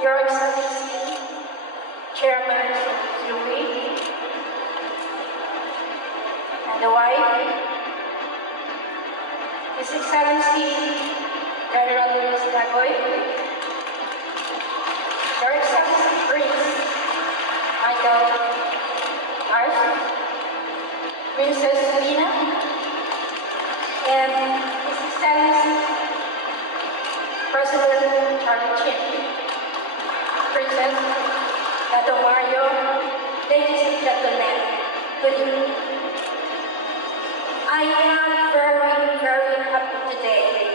Your Excellency, Chairman Zumi, and the wife, His Excellency, General Luis Dagoy, Your Excellency Prince Michael Arthur, Princess Lina, and His Excellency President Charlie Chin, Princess Dato Mario, ladies and gentlemen, good evening. I am very, very happy today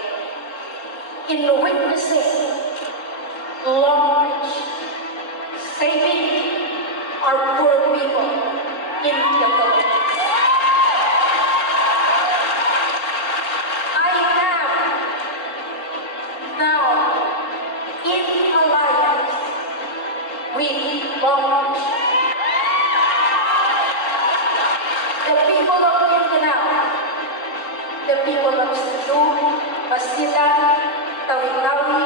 in witnessing Long Beach saving our poor people in the Philippines. I am now in alliance with Long Beach. The people of Mindanao, the people of Cebu, Basilan, Tawi-Tawi,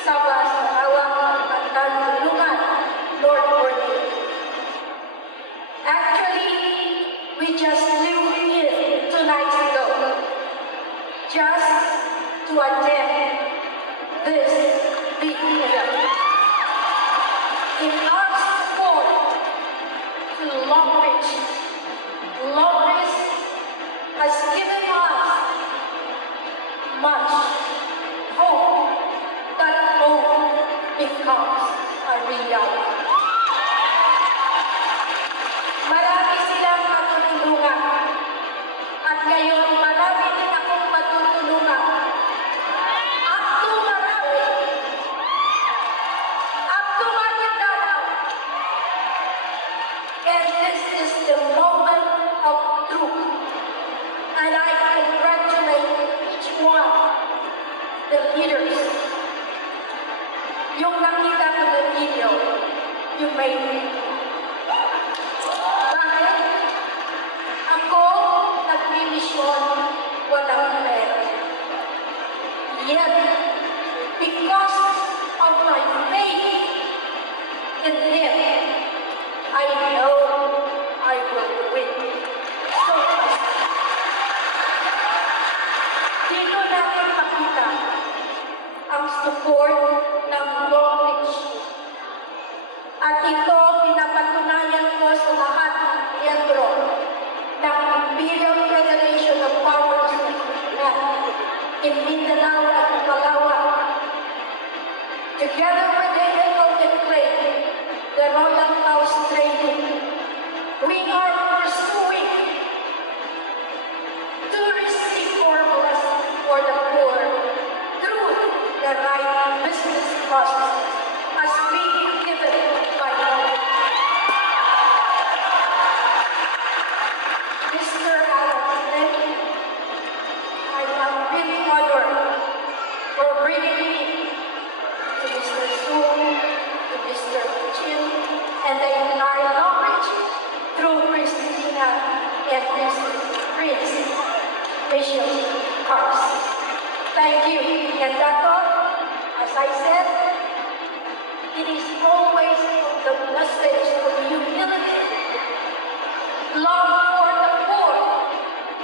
Sabah, Sarawak, at Tanulungan, Lord Borneo. Actually, we just flew in 2 nights ago just to attend this big event. In our support to Long Beach, Long Beach has given us much hope that hope becomes a reality. Marami silang matutulungan at ngayon marami din akong matutulungan. Up to Marawi, up to Maguindanao. And this is the moment of truth. And I congratulate each one, the leaders. Yung nakita ko na video, you made it. Bakit? Ako, nagmimisyon, walang pera. Yet, because of my faith in Him, I know I will win. So, dito natin makita ang support ng Long Beach. At ito pinapatunayan ko sa lahat ng miyembro ng Imperial Federation of Powers in Mindanao at Palawan. Together with the Herald and Trade, the Royal House Trading, we are pursuing to receive more blessings for the poor through the right business process as being given by God. Mr. Alan, I am really honored for bringing me to Mr. Su, to Mr. Chin, and the entire Long Beach through Christina and Mr. Prince Bishop Cars. Thank you. And Dato, as I said, it is always the message of humility, love for the poor,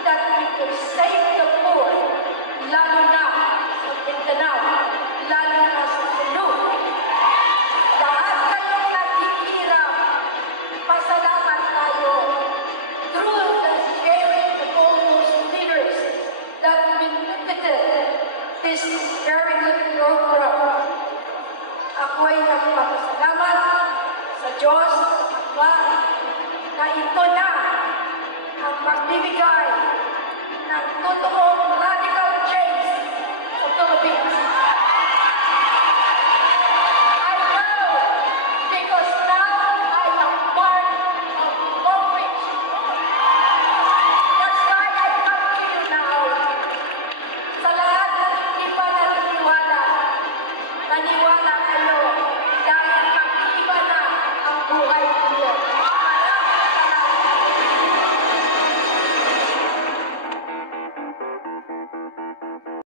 that we could save the poor, lalo na sa Mindanao, lalo na sa Cebu. Lahat kayong naghihirap, pasalamat tayo through the sharing of all those leaders that benefited this very good program. Ako'y nagpapasalamat sa Diyos na ito na ang magbibigay ng totoong radical change sa Philippines.